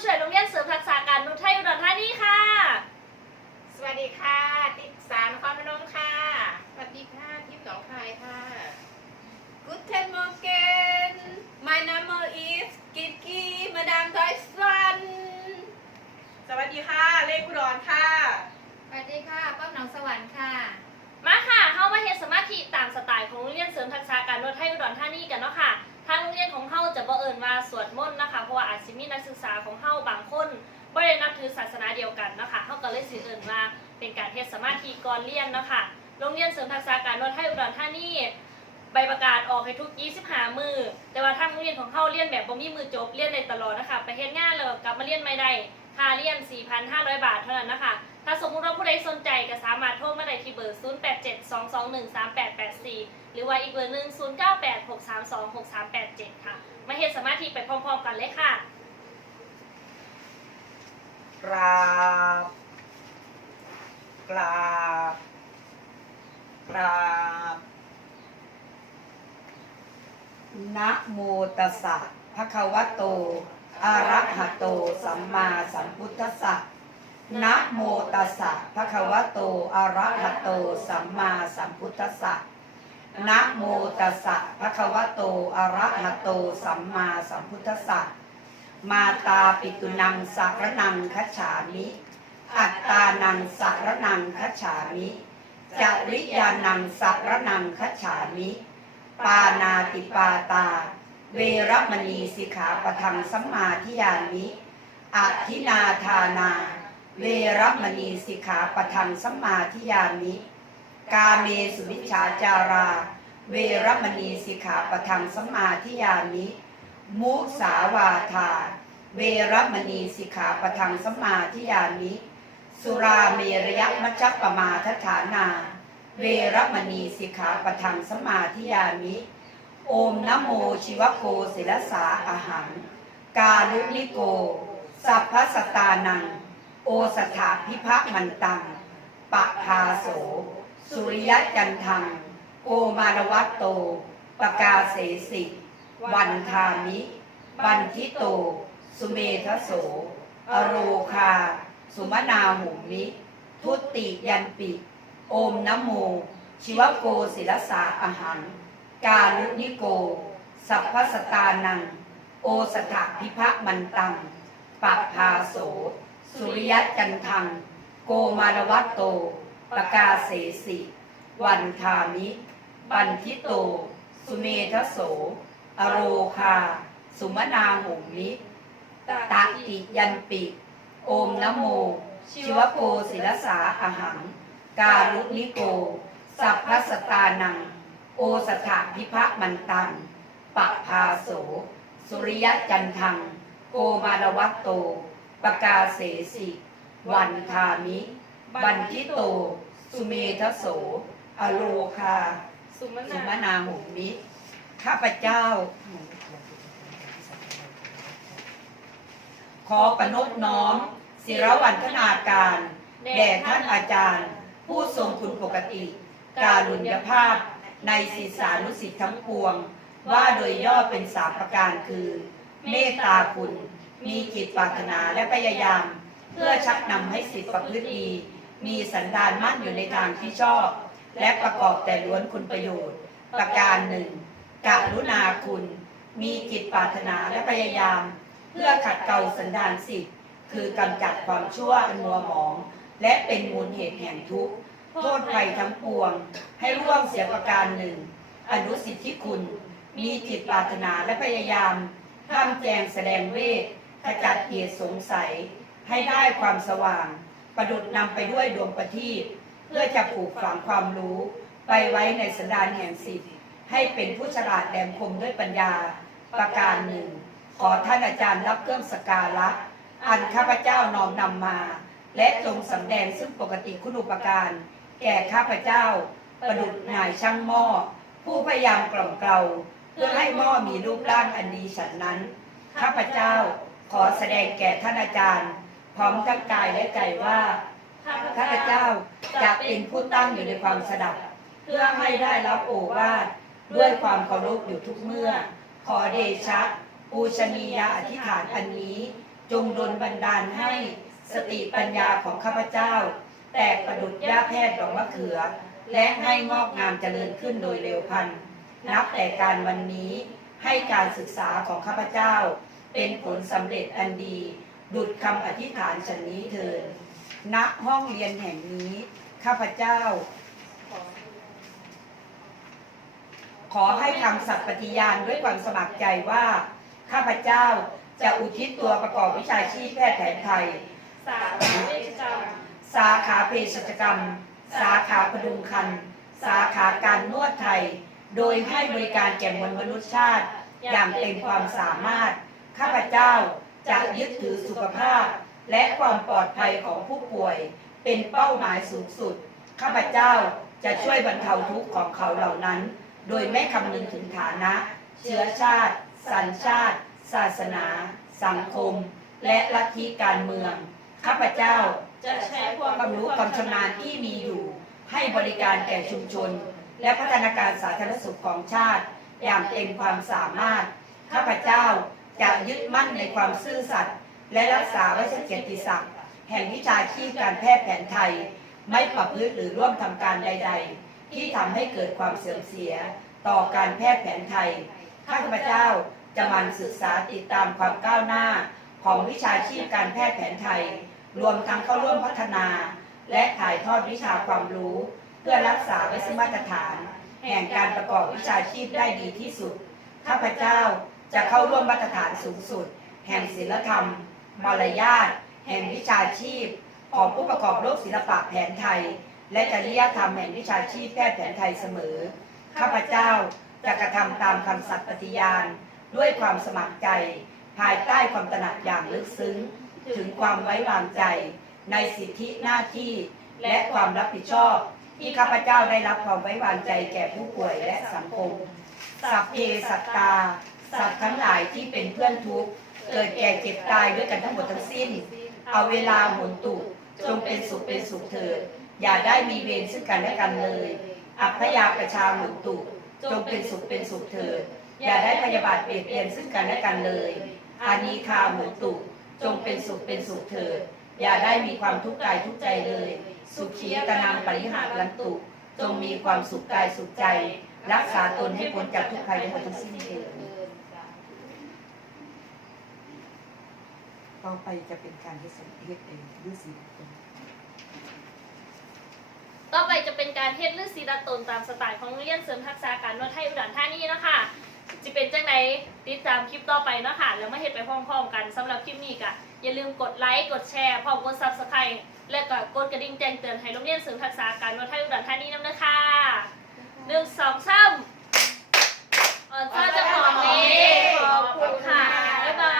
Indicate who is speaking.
Speaker 1: ผู้ช่วยโรงเรียนเสริมทักษะการนุชไทยอุดรธานีค่ะ
Speaker 2: สวัสดีค่ะ ติ๊กสารนครพนมค่ะ สวัสดีค่ะทิพย์หนองคายค่ะ Guten Morgen my name is Kiki Madame Deutschland
Speaker 3: สวัสดีค่ะ เลขอุดรค่ะ
Speaker 4: สวัสดีค่ะป้อมหนองสวรรค์ค่ะ
Speaker 1: มาค่ะเข้ามาเฮ็ดสมาธิตามสไตล์ของโรงเรียนเสริมทักษะการนวดไทยอุดรธานีกันเนาะค่ะ ทางโรงเรียนของเฮาจะบ่เอิ้นว่าสวดมนต์นะคะ เพราะว่าอาจสิมีนักศึกษาของเฮาบางคนบ่ได้นับถือศาสนาเดียวกันนะคะเฮาก็เลยสิเอิ้นว่าเป็นการเฮ็ดสมาธิก่อนเรียนนะคะโรงเรียนเสริมทักษะการนวดไทยอุดรธานีใบประกาศออกให้ทุก 25 มือ แต่ว่าทางโรงเรียนของเฮาเรียนแบบบ่มีมือจบเรียนได้ตลอดนะคะไปเฮ็ดงานแล้วก็กลับมาเรียนไม่ได้ค่าเรียน 4,500 บาทเท่านั้นนะคะ ถ้าสมมุติว่าผู้ใดสนใจก็สามารถโทรมาได้ที่เบอร์ 0872213884 หรือว่าอีกเบอร์หนึ่ง0986326387 ค่ะ มาเฮ็ดสมาธิไปพร้อมๆกันเลยค่ะ
Speaker 3: กราบกราบกราบนะโมตัสสะภะคะวะโต อะระหะโต สัมมาสัมพุทธัสสะนะโมตัสสะภะคะวะโต อะระหะโต สัมมาสัมพุทธัสสะ นะโมตัสสะภะคะวะโต อะระหะโต สัมมาสัมพุทธัสสะ มาตาปิตุนังสารนังคัจฉามิ อัตตานังสารนังคัจฉามิจริยานังสารนังคัจฉามิ ปานาติปาตา เวรมณีสิกขาปทังสัมมาทิยามิอธินาทานา เวรมณีสิกขาปทังสัมมาทิยามิ กาเมสุวิชฌาจารา เวรมณีสิกขาปะทังสัมมาทิยามิมุสาวาทา เวรมณีสิกขาปะทังสัมมาทิยามิ สุราเมรยมัจจปมาทฐานา เวรมณีสิกขาปะทังสัมมาทิยามิ โอมนโมชิวโกศิลสาอาหัง กาลุลิโก สัพพสตานัง โอสถาพิภะมันตังปะพาโส สุริยจันทัง โกมารวัตโต ปกาเสสิ วันทามิบันทิโต สุเมทโส อโรคา สุมนาหุมิ ทุติยันปิ โอมนโม ชิวโกศิลสาอาหัง กาลุนิโก สัพพสตานัง โอสถาพิภะมันตังปะพาโส สุริยจันทัง โกมารวัตโต ปกาเสสิ วันทามิบันทิโต สุเมทโส อโรคา สุมนาหุมิตาติยันปิ โอมนโม ชิวโกศิลสาอาหัง กาลุนิโก สัพพสตานัง โอสถาพิภะมันตังปะพาโส สุริยจันทัง โกมารวัตโต ปกาเสสิ วันทามิ บันทิโต สุเมทโส อโลคา
Speaker 2: สุม
Speaker 3: สุม
Speaker 2: นา
Speaker 3: นาหุมิ ข้าพเจ้า ขอประนบน้อม ศิรวันธนาการ แด่ท่านอาจารย์ ผู้ทรงคุณปกติ การุญยภาพ ในศีสานุสิทธิ์ทั้งปวง ว่าโดยย่อเป็นสามประการคือ เมตตาคุณ มีจิตปรารถนาและพยายาม เพื่อชักนำให้สิทธิประพฤติดี มีสันดานมั่นอยู่ในทางที่ชอบ และประกอบแต่ล้วนคุณประโยชน์ ประการหนึ่งกะรุณาคุณ มีจิตปรารถนาและพยายาม เพื่อขัดเกลาสันดานสิทธิ์คือกำจัดความชั่วอันมัวหมอง และเป็นมูลเหตุแห่งทุกข์โทษภัยทั้งปวง ให้ร่วมเสียประการหนึ่ง อนุสิทธิคุณ มีจิตปรารถนาและพยายามห้ามแจงแสดงเวทขจัดเหตุสงสัย ให้ได้ความสว่าง ประดุดนำไปด้วยดวงประทีปเพื่อจะปลูกฝังความรู้ ไปไว้ในสันดานแห่งสิทธิ์ให้เป็นผู้ฉลาดแหลมคมด้วยปัญญาประการหนึ่ง ขอท่านอาจารย์รับเครื่องสการะอันข้าพเจ้าน้อมนำมา และจงสำแดงซึ่งปกติคุณอุปการ แก่ข้าพเจ้า ประดุจนายช่างหม้อ ผู้พยายามกล่อมเกลาเพื่อให้หม้อมีรูปร่างอันดีฉันนั้น ข้าพเจ้าขอแสดงแก่ท่านอาจารย์ พร้อมทั้งกายและใจว่า ข้าพเจ้าจะเป็นผู้ตั้งอยู่ในความสดับ เพื่อให้ได้รับโอวาทด้วยความเคารพอยู่ทุกเมื่อ ขอเดชะปูชนียาอธิษฐานอันนี้ จงดลบันดาลให้สติปัญญาของข้าพเจ้า แตกประดุจหญ้าแพทย์ดอกมะเขือ และให้งอกงามเจริญขึ้นโดยเร็วพันนับแต่การวันนี้ให้การศึกษาของข้าพเจ้า เป็นผลสำเร็จอันดี ดุดคำอธิษฐานฉันนี้เถิดณห้องเรียนแห่งนี้ ข้าพเจ้า ขอให้คำสัตย์ปฏิญาณด้วยความสมัครใจว่า ข้าพเจ้าจะอุทิศตัวประกอบวิชาชีพแพทย์แผนไทย
Speaker 1: สาขาเวชกรรม
Speaker 3: สาขาเภสัชกรรม สาขาพดุงคัน สาขาการนวดไทย โดยให้บริการแก่มวลมนุษยชาติ อย่างเต็มความสามารถ ข้าพเจ้า จะยึดถือสุขภาพ และความปลอดภัยของผู้ป่วย เป็นเป้าหมายสูงสุด ข้าพเจ้าจะช่วยบรรเทาทุกข์ของเขาเหล่านั้น โดยไม่คำนึงถึงฐานะ เชื้อชาติ สัญชาติ ศาสนา สังคม และลัทธิการเมือง ข้าพเจ้า
Speaker 1: จะใช้ความ
Speaker 3: รู้ความชำนาญที่มีอยู่ ให้บริการแก่ชุมชน และพัฒนาการสาธารณสุขของชาติ อย่างเต็มความสามารถ ข้าพเจ้า จะยึดมั่นในความซื่อสัตย์และรักษาไว้ซึ่งเกียรติศักดิ์แห่งวิชาชีพการแพทย์แผนไทย ไม่ประพฤติหรือร่วมทำการใด ๆ ที่ทำให้เกิดความเสื่อมเสีย ต่อการแพทย์แผนไทยข้าพเจ้าจะมันศึกษาติดตามความก้าวหน้าของวิชาชีพการแพทย์แผนไทย รวมทั้งเข้าร่วมพัฒนา และถ่ายทอดวิชาความรู้ เพื่อรักษาไว้ซึ่งมาตรฐาน แห่งการประกอบวิชาชีพได้ดีที่สุด ข้าพเจ้า จะเข้าร่วมมาตรฐานสูงสุด แห่งศิลธรรม มารยาทแห่งวิชาชีพ ของผู้ประกอบโลกศิลปะแผนไทย และจริยธรรมแห่งวิชาชีพแพทย์แผนไทยเสมอ ข้าพเจ้าจะกระทำตามคำสัตย์ปฏิญาณ ด้วยความสมัครใจ ภายใต้ความตระหนักอย่างลึกซึ้ง ถึงความไว้วางใจ ในสิทธิหน้าที่และความรับผิดชอบที่ข้าพเจ้าได้รับความไว้วางใจแก่ผู้ป่วยและสังคม สัพเพสัตตา สัตว์ทั้งหลายที่เป็นเพื่อนทุกข์เกิดแก่เจ็บตายด้วยกันทั้งหมดทั้งสิ้น เอาเวลาหมุนตุจงเป็นสุขเป็นสุขเถิด อย่าได้มีเวรซึ่งกันและกันเลย อัพยาประชาหมุนตุจงเป็นสุขเป็นสุขเถิด อย่าได้พยาบาทเบียดเบียนซึ่งกันและกันเลยอานีคาหมุนตุจงเป็นสุขเป็นสุขเถิด อย่าได้มีความทุกข์กายทุกใจเลย สุขีตนางปริหารันตุจงมีความสุขกายสุขใจ รักษาตนให้พ้นจากทุกภัยทั้งหมดทั้งสิ้นเถิด ต่อไปจะเป็นการเฮ็ดสมเฮ็ดเองหรือสีดา
Speaker 1: ตนต่อไปจะเป็นการเฮ็ดลือซีดาตนตามสไตล์ของโรงเรียนเสริมทักษะการนวดไทยอุดรธานีนะคะจะเป็นจังไดติดตามคลิปต่อไปเนาะค่ะแล้วมาเฮ็ดไปพร้อมๆกันสำหรับคลิปนี้ก็อย่าลืมกดไลค์กดแชร์พร้อมกดซับสไครต์และก็กดกระดิ่งแจ้งเตือนให้โรงเรียนเสริมทักษะการนวดไทยอุดรธานีนำนะคะ1 2 3อ่อนจ้าจะของนี้ขอบคุณค่ะบ๊ายบาย